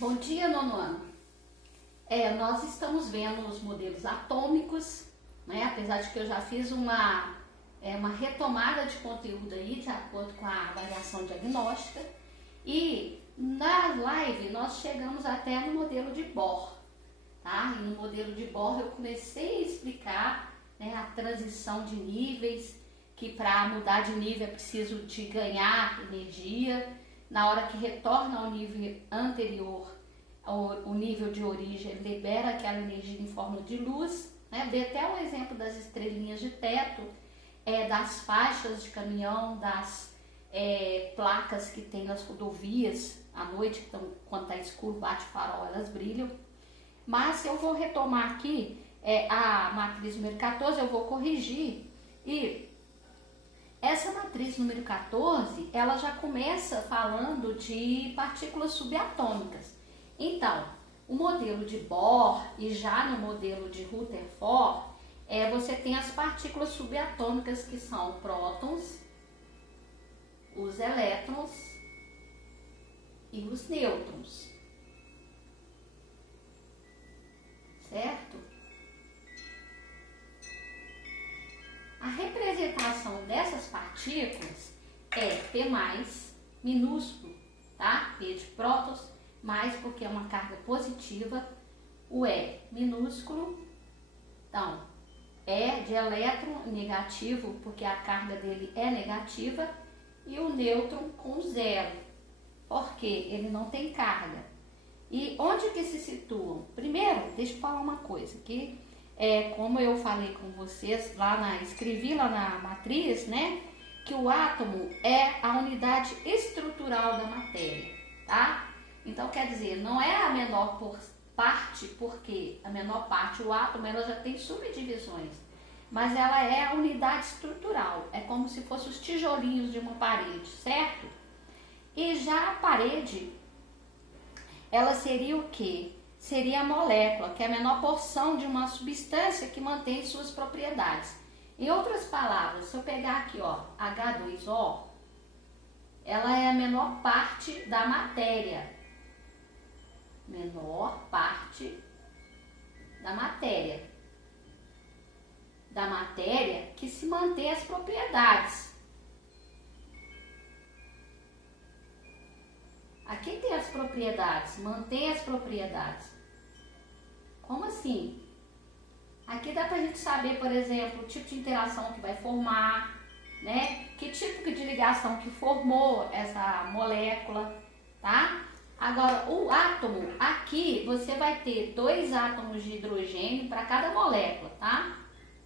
Bom dia, nono ano. Nós estamos vendo os modelos atômicos, né? Apesar de que eu já fiz uma retomada de conteúdo aí, de acordo com a avaliação diagnóstica. E na live nós chegamos até no modelo de Bohr, tá? E no modelo de Bohr eu comecei a explicar, né, a transição de níveis, que para mudar de nível é preciso de ganhar energia. Na hora que retorna ao nível anterior, o nível de origem libera aquela energia em forma de luz, né? Dei até um exemplo das estrelinhas de teto, das faixas de caminhão, das placas que tem nas rodovias à noite, então, quando está escuro, bate o farol, elas brilham. Mas eu vou retomar aqui a matriz número 14, eu vou corrigir. E essa matriz número 14, ela já começa falando de partículas subatômicas. Então, o modelo de Bohr e já no modelo de Rutherford, você tem as partículas subatômicas que são prótons, os elétrons e os nêutrons, certo? A representação dessas partículas é P+, minúsculo, tá? P de prótons, mais porque é uma carga positiva, o E minúsculo, então, E de elétron negativo, porque a carga dele é negativa, e o nêutron com zero, porque ele não tem carga. E onde que se situam? Primeiro, deixa eu falar uma coisa, que como eu falei com vocês, escrevi lá na matriz, né, que o átomo é a unidade estrutural da matéria, tá? Então, quer dizer, não é a menor parte, porque a menor parte, o átomo, ela já tem subdivisões, mas ela é a unidade estrutural, é como se fossem os tijolinhos de uma parede, certo? E já a parede, ela seria o quê? Seria a molécula, que é a menor porção de uma substância que mantém suas propriedades. Em outras palavras, se eu pegar aqui, ó, H2O, ela é a menor parte da matéria. Menor parte da matéria. Da matéria que se mantém as propriedades. Aqui tem as propriedades, mantém as propriedades. Como assim? Aqui dá pra gente saber, por exemplo, o tipo de interação que vai formar, né? Que tipo de ligação que formou essa molécula, tá? Agora, o átomo, aqui você vai ter 2 átomos de hidrogênio para cada molécula, tá?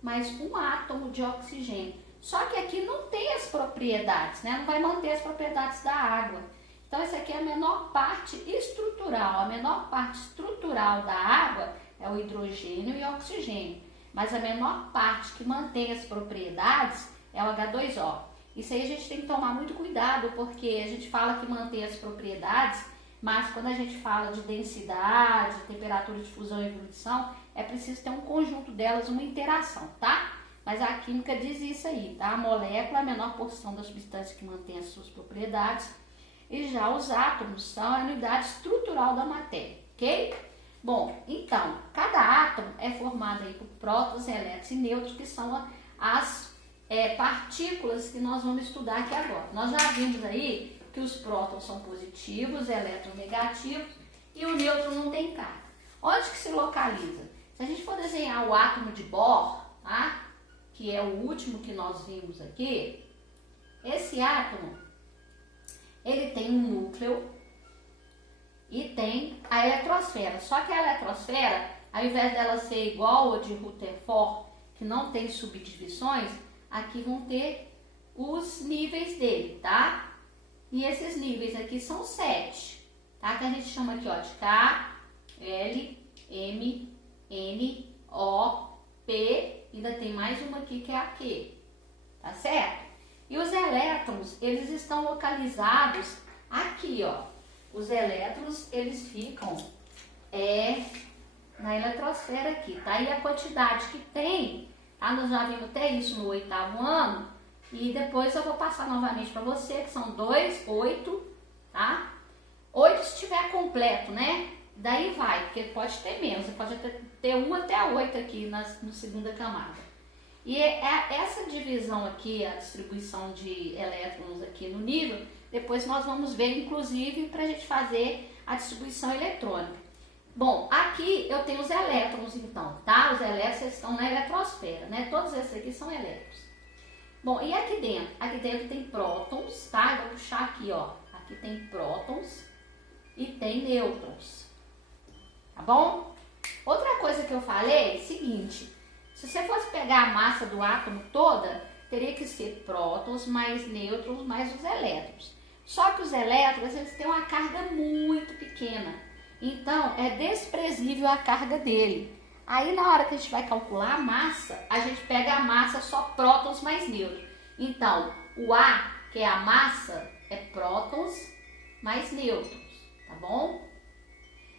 Mais um átomo de oxigênio. Só que aqui não tem as propriedades, né? Não vai manter as propriedades da água. Então, essa aqui é a menor parte estrutural. A menor parte estrutural da água é o hidrogênio e o oxigênio. Mas a menor parte que mantém as propriedades é o H2O. Isso aí a gente tem que tomar muito cuidado, porque a gente fala que mantém as propriedades, mas quando a gente fala de densidade, temperatura de fusão e ebulição, é preciso ter um conjunto delas, uma interação, tá? Mas a química diz isso aí, tá? A molécula é a menor porção da substância que mantém as suas propriedades, e já os átomos são a unidade estrutural da matéria, ok? Bom, então, cada átomo é formado aí por prótons, elétrons e nêutrons, que são as partículas que nós vamos estudar aqui agora. Nós já vimos aí que os prótons são positivos, os elétrons negativos e o nêutron não tem carga. Onde que se localiza? Se a gente for desenhar o átomo de Bohr, tá? Que é o último que nós vimos aqui, esse átomo, ele tem um núcleo e tem a eletrosfera. Só que a eletrosfera, ao invés dela ser igual ao de Rutherford, que não tem subdivisões, aqui vão ter os níveis dele, tá? E esses níveis aqui são 7, tá? Que a gente chama aqui, ó, de K, L, M, N, O, P, ainda tem mais uma aqui que é a Q, tá certo? E os elétrons, eles estão localizados aqui, ó. Os elétrons, eles ficam na eletrosfera aqui, tá? E a quantidade que tem, tá? Nós já vimos até isso no 8º ano, e depois eu vou passar novamente para você, que são 2, 8, tá? 8 se tiver com completo, né? Daí vai, porque pode ter menos, você pode ter 1 até 8 aqui na segunda camada. E essa divisão aqui, a distribuição de elétrons aqui no nível, depois nós vamos ver, inclusive, para a gente fazer a distribuição eletrônica. Bom, aqui eu tenho os elétrons, então, tá? Os elétrons estão na eletrosfera, né? Todos esses aqui são elétrons. Bom, e aqui dentro? Aqui dentro tem prótons, tá? Eu vou puxar aqui, ó. Aqui tem prótons e tem nêutrons, tá bom? Outra coisa que eu falei é o seguinte: se você fosse pegar a massa do átomo toda, teria que ser prótons mais nêutrons mais os elétrons. Só que os elétrons, eles têm uma carga muito pequena. Então, é desprezível a carga dele. Aí, na hora que a gente vai calcular a massa, a gente pega a massa só prótons mais nêutrons. Então, o A, que é a massa, é prótons mais nêutrons, tá bom?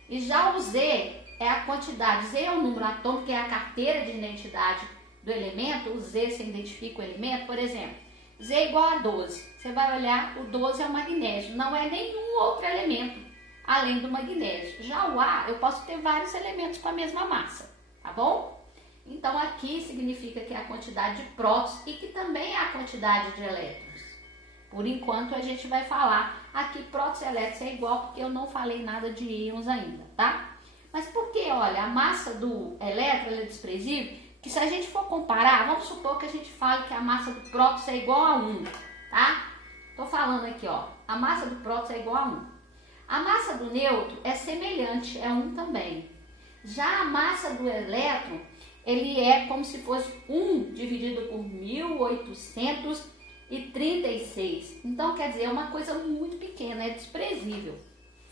E já o Z é a quantidade. Z é o número atômico, que é a carteira de identidade do elemento. O Z, você identifica o elemento, por exemplo, Z é igual a 12. Você vai olhar, o 12 é o magnésio, não é nenhum outro elemento além do magnésio. Já o A, eu posso ter vários elementos com a mesma massa, tá bom? Então aqui significa que é a quantidade de prótons e que também é a quantidade de elétrons. Por enquanto a gente vai falar aqui prótons e elétrons é igual, porque eu não falei nada de íons ainda, tá? Mas por que, olha, a massa do elétron é desprezível? Que se a gente for comparar, vamos supor que a gente fale que a massa do próton é igual a 1, tá? Tô falando aqui, ó, a massa do próton é igual a 1. A massa do nêutron é semelhante, é 1 também. Já a massa do elétron, ele é como se fosse 1 dividido por 1836. Então, quer dizer, é uma coisa muito pequena, é desprezível.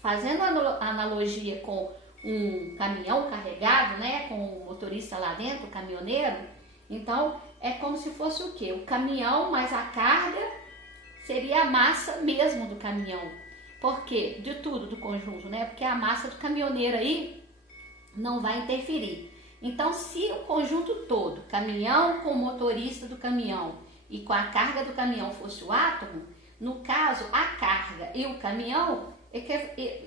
Fazendo analogia com um caminhão carregado, né, com o motorista lá dentro, o caminhoneiro, então é como se fosse o quê? O caminhão mais a carga seria a massa mesmo do caminhão. Por quê? De tudo do conjunto, né? Porque a massa do caminhoneiro aí não vai interferir. Então, se o conjunto todo, caminhão com o motorista do caminhão e com a carga do caminhão fosse o átomo, no caso, a carga e o caminhão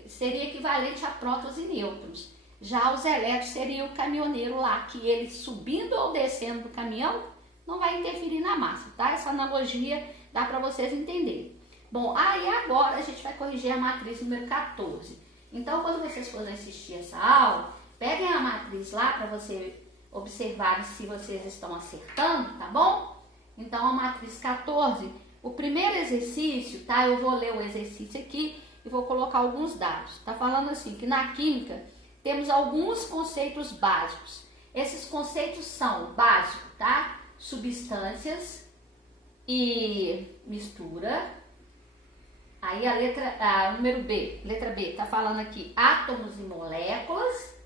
seria equivalente a prótons e nêutrons. Já os elétrons seria o caminhoneiro lá, que ele subindo ou descendo do caminhão não vai interferir na massa, tá? Essa analogia dá para vocês entenderem. Bom, aí agora a gente vai corrigir a matriz número 14. Então, quando vocês forem assistir essa aula, peguem a matriz lá para você observarem se vocês estão acertando, tá bom? Então, a matriz 14, o primeiro exercício, tá? Eu vou ler o exercício aqui e vou colocar alguns dados. Tá falando assim, que na química temos alguns conceitos básicos. Esses conceitos são básicos, tá? Substâncias e mistura. Aí a número B, letra B, tá falando aqui átomos e moléculas.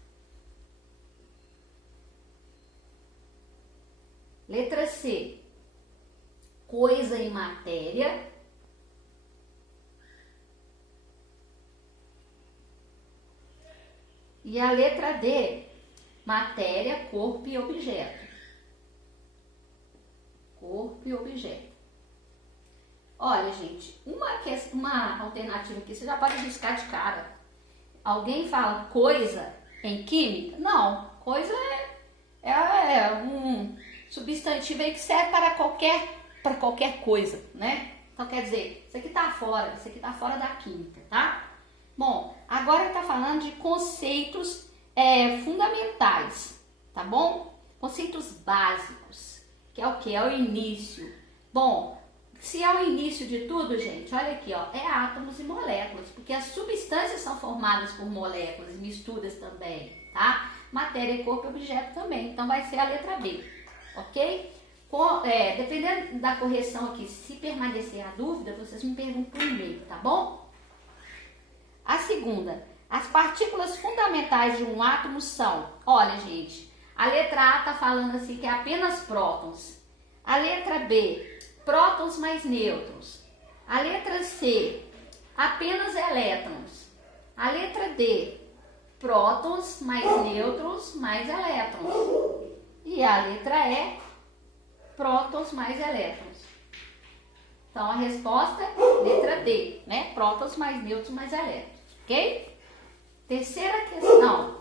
Letra C, coisa e matéria. E a letra D, matéria, corpo e objeto. Corpo e objeto. Olha, gente, uma alternativa aqui, você já pode riscar de cara. Alguém fala coisa em química? Não, coisa é um substantivo aí que serve para qualquer coisa, né? Então, quer dizer, isso aqui tá fora da química, tá? Bom, agora ele tá falando de conceitos fundamentais, tá bom? Conceitos básicos, que é o que? É o início. Bom, se é o início de tudo, gente, olha aqui, ó, é átomos e moléculas, porque as substâncias são formadas por moléculas e misturas também, tá? Matéria, corpo e objeto também, então vai ser a letra B, ok? Dependendo da correção aqui, se permanecer a dúvida, vocês me perguntam por e-mail, tá bom? A segunda, as partículas fundamentais de um átomo são, olha, gente, a letra A tá falando assim que é apenas prótons, a letra B, prótons mais nêutrons. A letra C, apenas elétrons. A letra D, prótons mais nêutrons mais elétrons. E a letra E, prótons mais elétrons. Então, a resposta, letra D, né? Prótons mais nêutrons mais elétrons, ok? Terceira questão.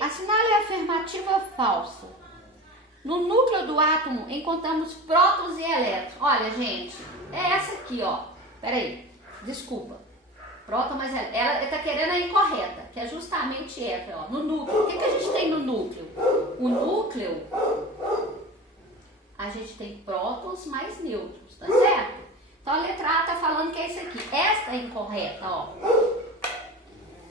Assinale a afirmativa falsa. No núcleo do átomo encontramos prótons e elétrons. Olha, gente, é essa aqui, ó. Peraí, desculpa. Próton, mas ela está querendo a incorreta, que é justamente essa, ó. No núcleo. O que a gente tem no núcleo? O núcleo, a gente tem prótons mais nêutrons, tá certo? Então a letra A está falando que é isso aqui. Esta é incorreta, ó.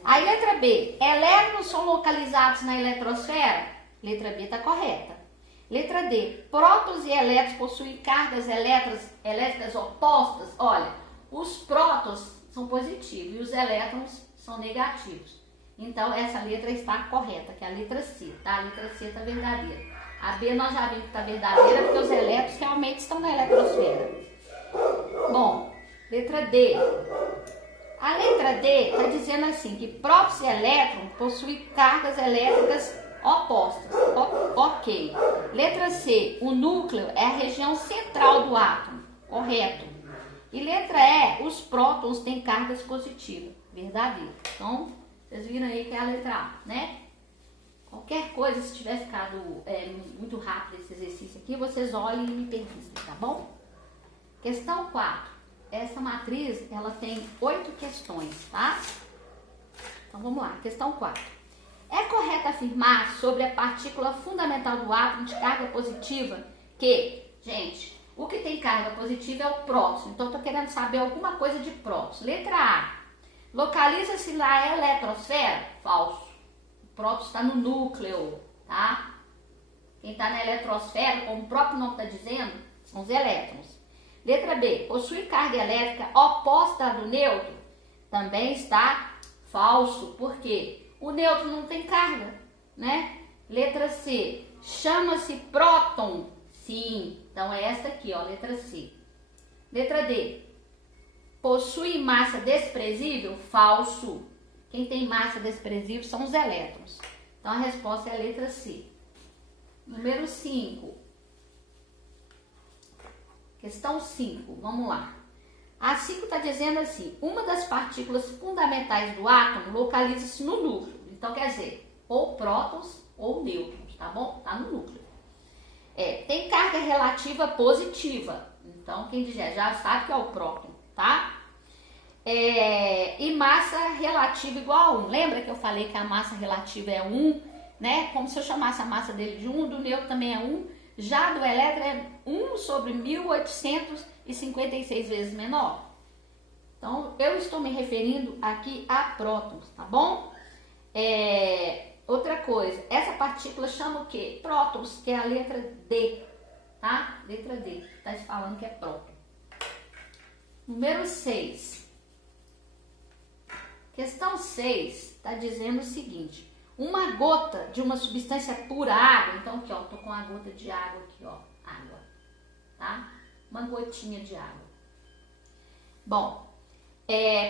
Aí letra B, elétrons são localizados na eletrosfera? Letra B está correta. Letra D, prótons e elétrons possuem cargas elétricas opostas? Olha, os prótons são positivos e os elétrons são negativos. Então essa letra está correta, que é a letra C, tá? A letra C está verdadeira. A B nós já vimos que está verdadeira porque os elétrons realmente estão na eletrosfera. Bom, letra D. A letra D está dizendo assim, que prótons e elétrons possuem cargas elétricas opostas. Ok. Letra C, o núcleo é a região central do átomo. Correto. E letra E, os prótons têm cargas positivas. Verdadeiro. Então, vocês viram aí que é a letra A, né? Qualquer coisa, se tiver ficado muito rápido esse exercício aqui, vocês olhem e me perguntem, tá bom? Questão 4. Essa matriz, ela tem 8 questões, tá? Então, vamos lá. Questão 4. É correto afirmar sobre a partícula fundamental do átomo de carga positiva que, gente, o que tem carga positiva é o próton. Então, estou querendo saber alguma coisa de prótons. Letra A. Localiza-se na eletrosfera? Falso. O próton está no núcleo, tá? Quem está na eletrosfera, como o próprio nome está dizendo, são os elétrons. Letra B. Possui carga elétrica oposta à do nêutron? Também está falso. Por quê? O nêutron não tem carga, né? Letra C. Chama-se próton? Sim. Então é essa aqui, ó, letra C. Letra D. Possui massa desprezível? Falso. Quem tem massa desprezível são os elétrons. Então a resposta é a letra C. Número 5. Questão 5, vamos lá. A 5 está dizendo assim, uma das partículas fundamentais do átomo localiza-se no núcleo. Então quer dizer, ou prótons ou nêutrons, tá bom? Tá no núcleo. Tem carga relativa positiva. Então quem já sabe que é o próton, tá? E massa relativa igual a 1. Lembra que eu falei que a massa relativa é 1, né? Como se eu chamasse a massa dele de 1, do nêutron também é 1. Já do elétron é 1 sobre 1856 vezes menor. Então, eu estou me referindo aqui a prótons, tá bom? Outra coisa, essa partícula chama o quê? Prótons, que é a letra D, tá? Letra D, tá falando que é próton. Número 6. Questão 6 está dizendo o seguinte. Uma gota de uma substância pura, água, então aqui, ó, tô com uma gota de água aqui, ó, água, tá? Uma gotinha de água. Bom,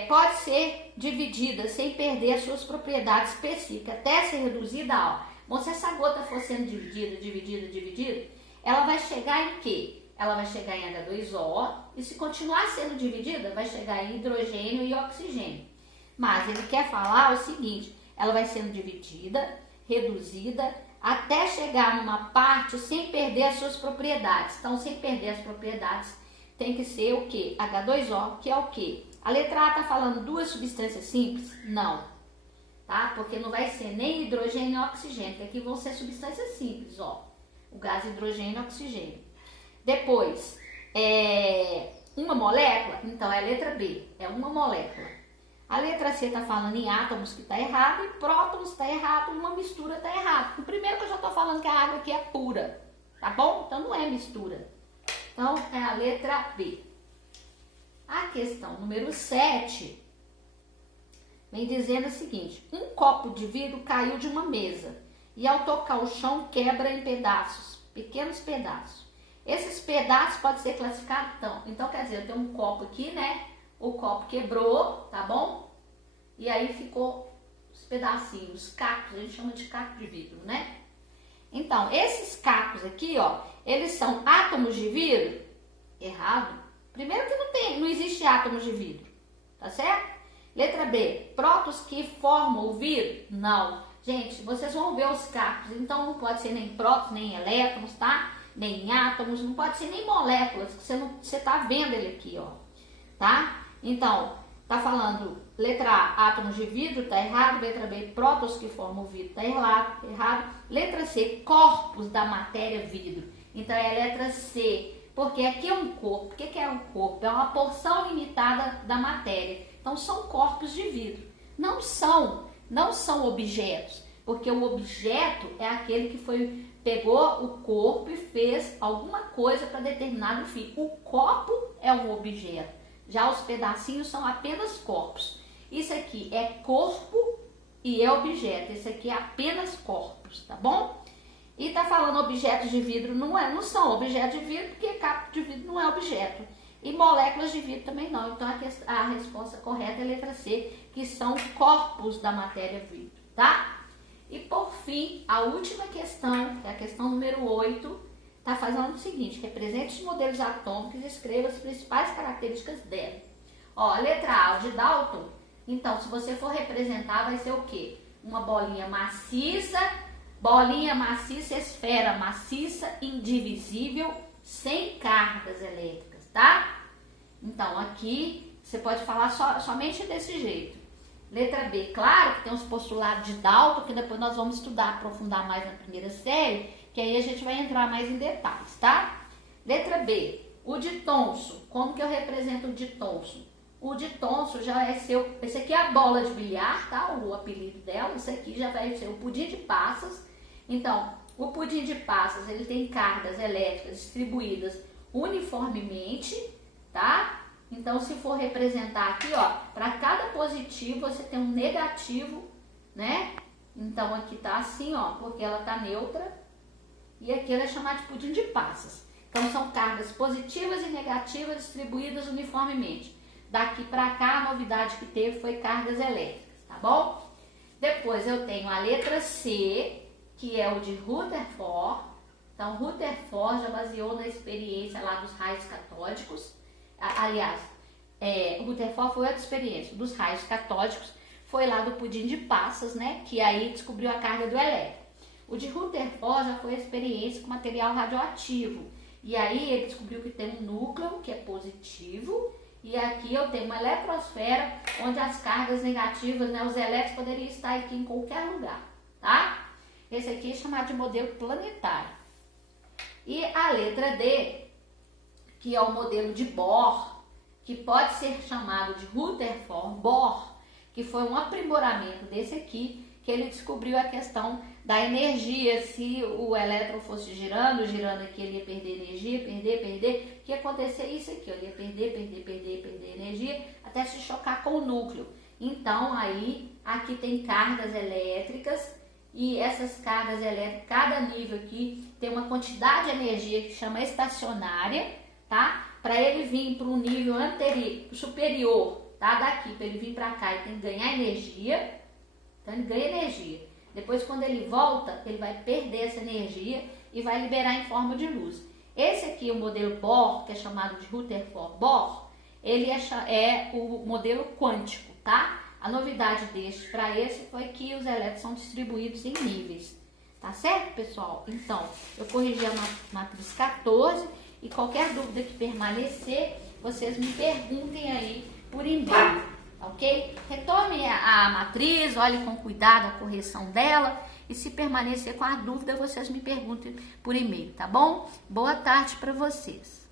pode ser dividida sem perder as suas propriedades específicas, até ser reduzida a, bom, se essa gota for sendo dividida, ela vai chegar em quê? Ela vai chegar em H2O, e se continuar sendo dividida, vai chegar em hidrogênio e oxigênio. Mas ele quer falar o seguinte, ela vai sendo dividida, reduzida, até chegar numa parte sem perder as suas propriedades. Então, sem perder as propriedades, tem que ser o quê? H2O, que é o quê? A letra A está falando duas substâncias simples? Não, tá? Porque não vai ser nem hidrogênio nem oxigênio, que aqui vão ser substâncias simples, ó. O gás hidrogênio e oxigênio. Depois, uma molécula? Então, é a letra B, é uma molécula. A letra C está falando em átomos, que está errado, e prótons está errado, e uma mistura está errado. O primeiro que eu já estou falando que a água aqui é pura, tá bom? Então não é mistura. Então é a letra B. A questão número 7 vem dizendo o seguinte, um copo de vidro caiu de uma mesa e ao tocar o chão quebra em pedaços, pequenos pedaços. Esses pedaços podem ser classificados, então quer dizer, eu tenho um copo aqui, né? O copo quebrou, tá bom? E aí ficou os pedacinhos, os cacos, a gente chama de caco de vidro, né? Então, esses cacos aqui, ó, eles são átomos de vidro? Errado. Primeiro que não existe átomos de vidro, tá certo? Letra B, prótons que formam o vidro? Não. Gente, vocês vão ver os carros, então não pode ser nem prótons, nem elétrons, tá? Nem átomos, não pode ser nem moléculas, que você tá vendo ele aqui, ó, tá? Então, tá falando letra A, átomos de vidro, tá errado. Letra B, prótons que formam o vidro, tá errado. Letra C, corpos da matéria vidro. Então é a letra C, porque aqui é um corpo. O que é um corpo? É uma porção limitada da matéria. Então são corpos de vidro. Não são objetos, porque o objeto é aquele que pegou o corpo e fez alguma coisa para determinado fim. O copo é um objeto. Já os pedacinhos são apenas corpos. Isso aqui é corpo e é objeto. Esse aqui é apenas corpos, tá bom? E tá falando objetos de vidro, não são objetos de vidro, porque capo de vidro não é objeto. E moléculas de vidro também não. Então a resposta correta é a letra C, que são corpos da matéria vidro, tá? E por fim, a última questão, que é a questão número 8, tá fazendo o seguinte: represente os modelos atômicos e escreva as principais características dela. Ó, a letra A, o de Dalton. Então, se você for representar, vai ser o quê? Uma bolinha maciça, esfera maciça, indivisível, sem cargas elétricas, tá? Então, aqui você pode falar somente desse jeito. Letra B, claro que tem os postulados de Dalton, que depois nós vamos estudar, aprofundar mais na primeira série, que aí a gente vai entrar mais em detalhes, tá? Letra B, o de Thomson. Como que eu represento o de Thomson? O de Thomson já é esse aqui é a bola de bilhar, tá? O apelido dela. Esse aqui já vai ser o pudim de passas. Então, o pudim de passas, ele tem cargas elétricas distribuídas uniformemente, tá? Então, se for representar aqui, ó, para cada positivo você tem um negativo, né? Então, aqui tá assim, ó, porque ela tá neutra. E aqui ela é chamada de pudim de passas. Então, são cargas positivas e negativas distribuídas uniformemente. Daqui para cá, a novidade que teve foi cargas elétricas, tá bom? Depois eu tenho a letra C, que é o de Rutherford. Então, Rutherford já baseou na experiência lá dos raios catódicos. Aliás, Rutherford foi outra experiência dos raios catódicos. Foi lá do pudim de passas, né? Que aí descobriu a carga do elétron. O de Rutherford já foi a experiência com material radioativo. E aí ele descobriu que tem um núcleo, que é positivo. E aqui eu tenho uma eletrosfera, onde as cargas negativas, né, os elétrons poderiam estar aqui em qualquer lugar, tá? Esse aqui é chamado de modelo planetário. E a letra D, que é o modelo de Bohr, que pode ser chamado de Rutherford Bohr, que foi um aprimoramento desse aqui, que ele descobriu a questão da energia. Se o elétron fosse girando aqui, ele ia perder energia, perder, que ia acontecer isso aqui, ó, ele ia perder energia, até se chocar com o núcleo. Então, aí, aqui tem cargas elétricas, e essas cargas elétricas, cada nível aqui tem uma quantidade de energia que chama estacionária, tá? Para ele vir para um nível superior, tá? Daqui, para ele vir para cá, ele tem que ganhar energia. Então ele ganha energia. Depois, quando ele volta, ele vai perder essa energia e vai liberar em forma de luz. Esse aqui, o modelo Bohr, que é chamado de Rutherford Bohr, ele é o modelo quântico, tá? A novidade deste para esse foi que os elétrons são distribuídos em níveis. Tá certo, pessoal? Então, eu corrigi a matriz 14 e qualquer dúvida que permanecer, vocês me perguntem aí por e-mail. Ok? Retome a matriz, olhe com cuidado a correção dela e se permanecer com a dúvida, vocês me perguntem por e-mail, tá bom? Boa tarde para vocês.